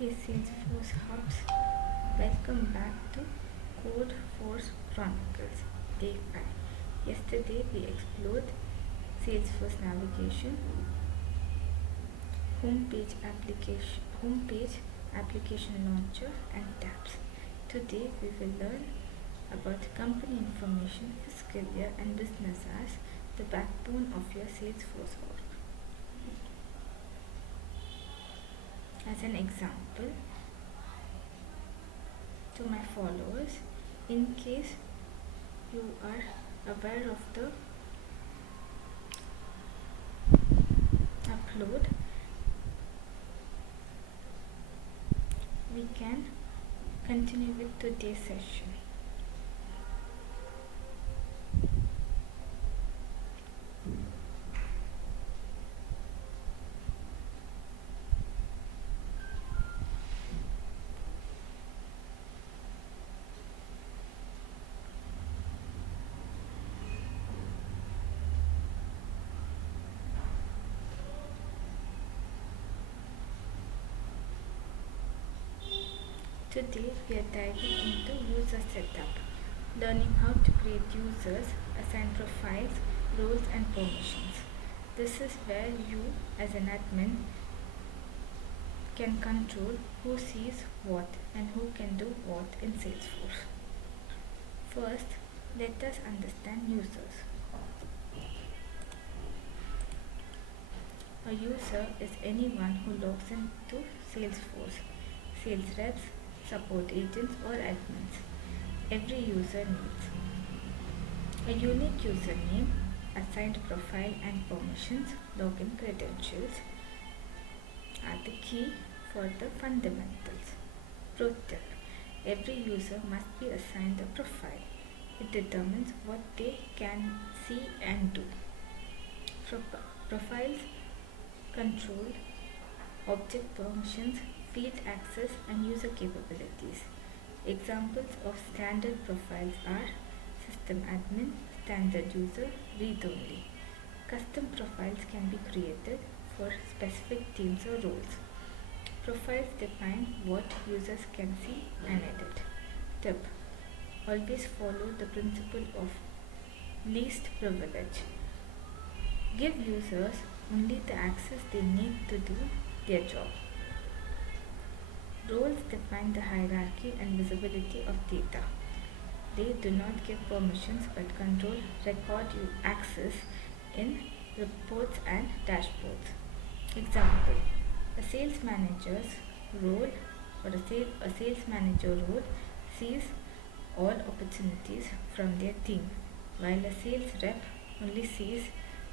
Hey Salesforce Hubs, welcome back to CodeForce Chronicles, Day 5. Yesterday we explored Salesforce navigation, homepage, application launcher, and tabs. Today we will learn about company information, fiscal year, and business as the backbone of your Salesforce org. As an example, to my followers, in case you are aware of the upload, we can continue with today's session. Today we are diving into user setup, learning how to create users, assign profiles, roles and permissions. This is where you as an admin can control who sees what and who can do what in Salesforce. First, let us understand users. A user is anyone who logs into Salesforce, sales reps, support agents or admins. Every user needs a unique username, assigned profile and permissions, login credentials are the key for the fundamentals. Pro tip: every user must be assigned a profile. It determines what they can see and do. Profiles control object permissions, field access and user capabilities. Examples of standard profiles are system admin, standard user, read only. Custom profiles can be created for specific teams or roles. Profiles define what users can see and edit. Tip: always follow the principle of least privilege. Give users only the access they need to do their job. Roles define the hierarchy and visibility of data. They do not give permissions but control record access in reports and dashboards. Example: a sales manager's role or a sales manager role sees all opportunities from their team, while a sales rep only sees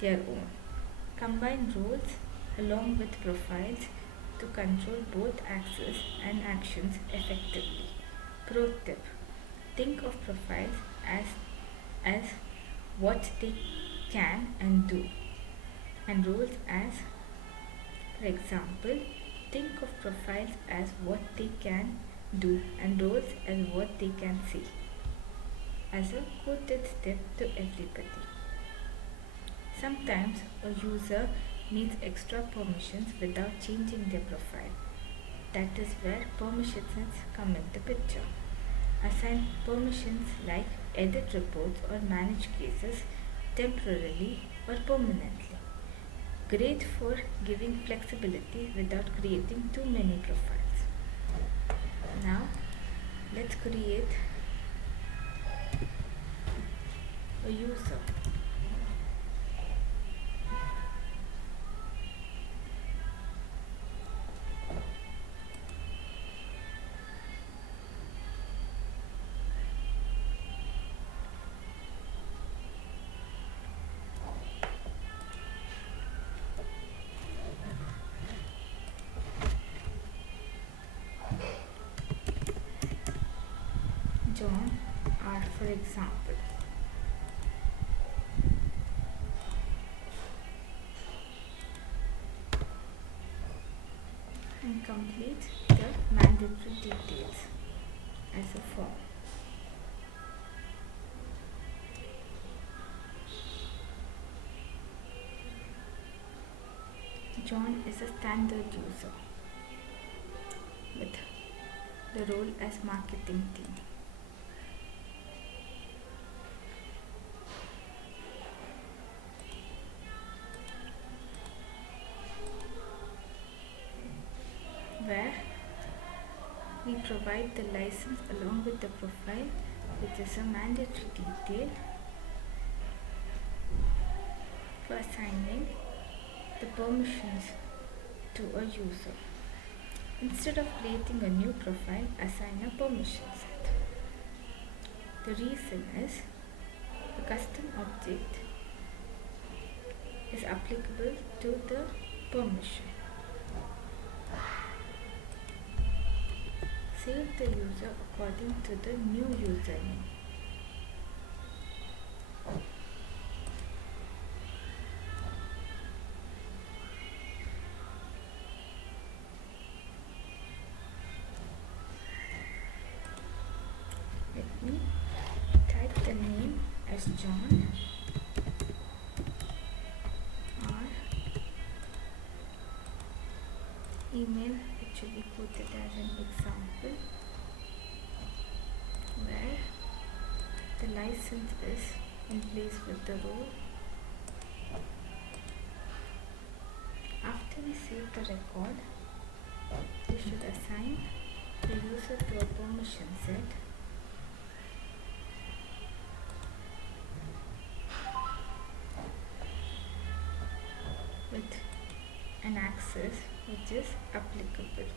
their own. Combine roles along with profiles to control both access and actions effectively. Pro tip: think of profiles as what they can and do, and roles as, for example, think of profiles as what they can do and roles as what they can see. As a quoted step to everybody. Sometimes a user needs extra permissions without changing their profile. That is where permissions come into picture. Assign permissions like edit reports or manage cases temporarily or permanently. Great for giving flexibility without creating too many profiles. Now, let's create a user. John R, for example. And complete the mandatory details as a form. John is a standard user. with the role as marketing team. Where we provide the license along with the profile, which is a mandatory detail for assigning the permissions to a user. Instead of creating a new profile, assign a permission set. The reason is the custom object is applicable to the permission. Save the user according to the new username. Let me type the name as John or email, it should be quoted as an example, where the license is in place with the role. After we save the record, we should assign the user to a permission set with an access which is applicable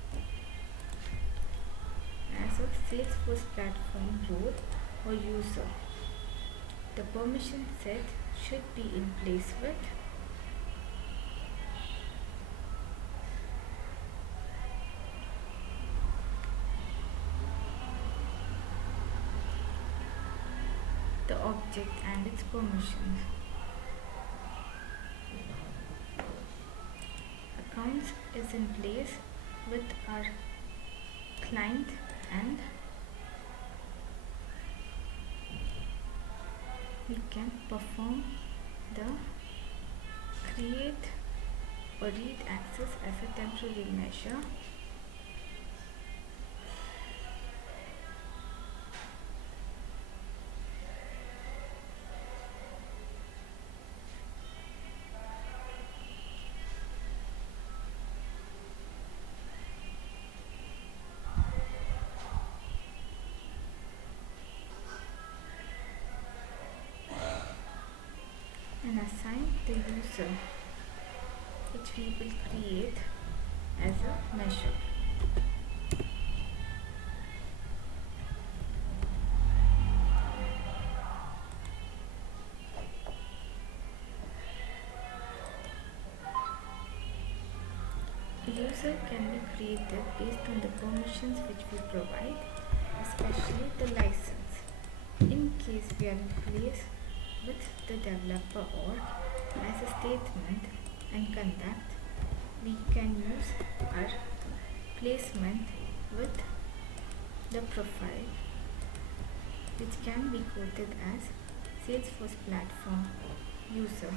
as a Salesforce platform role or user. The permission set should be in place with the object and its permissions. Accounts is in place with our client and we can perform the create or read access as a temporary measure. And assign the user which we will create as a measure. A user can be created based on the permissions which we provide, especially the license. In case we are in place with the developer or as a statement and conduct, we can use our placement with the profile, which can be quoted as Salesforce platform user.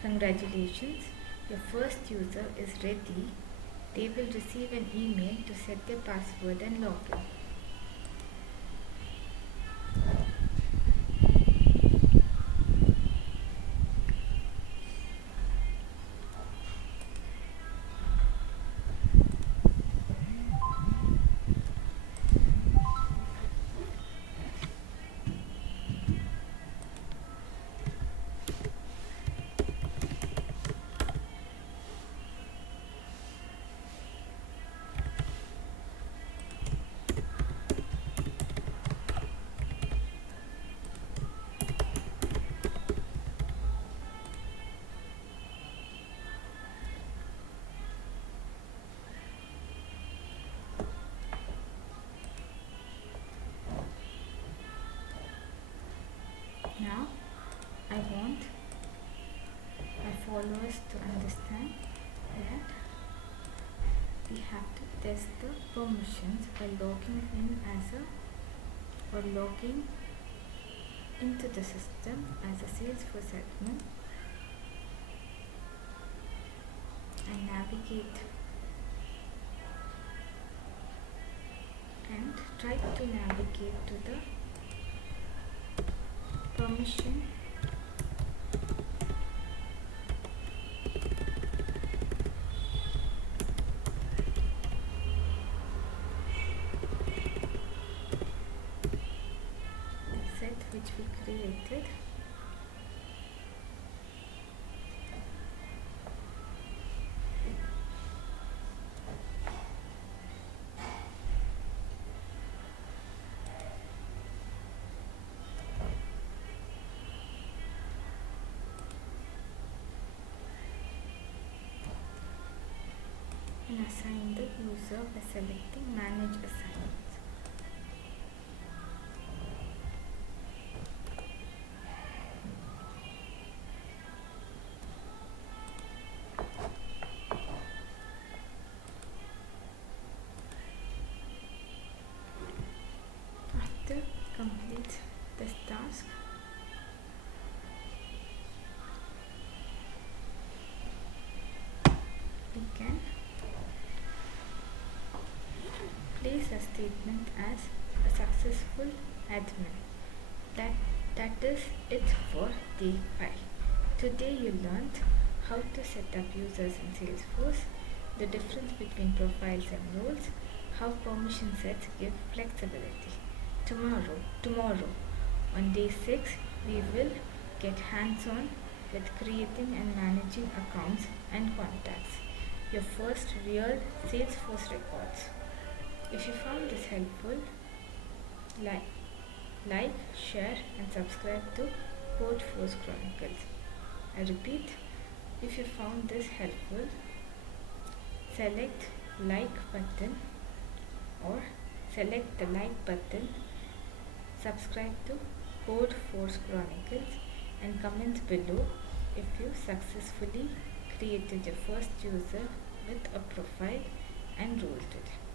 Congratulations, your first user is ready. They will receive an email to set their password and login. Now, I want my followers to understand that we have to test the permissions by logging in as a or logging into the system as a Salesforce admin and navigate and try to navigate to the permission set which we created. And assign the user by selecting manage assignments. After complete this task, we can place a statement as a successful admin. That is it for day 5. Today you learned how to set up users in Salesforce, the difference between profiles and roles, how permission sets give flexibility. Tomorrow on day 6 we will get hands-on with creating and managing accounts and contacts, your first real Salesforce records. If you found this helpful, like, share and subscribe to CodeForce Chronicles. I repeat, if you found this helpful, select like button or select the like button, subscribe to CodeForce Chronicles and comment below if you successfully created your first user with a profile and role today.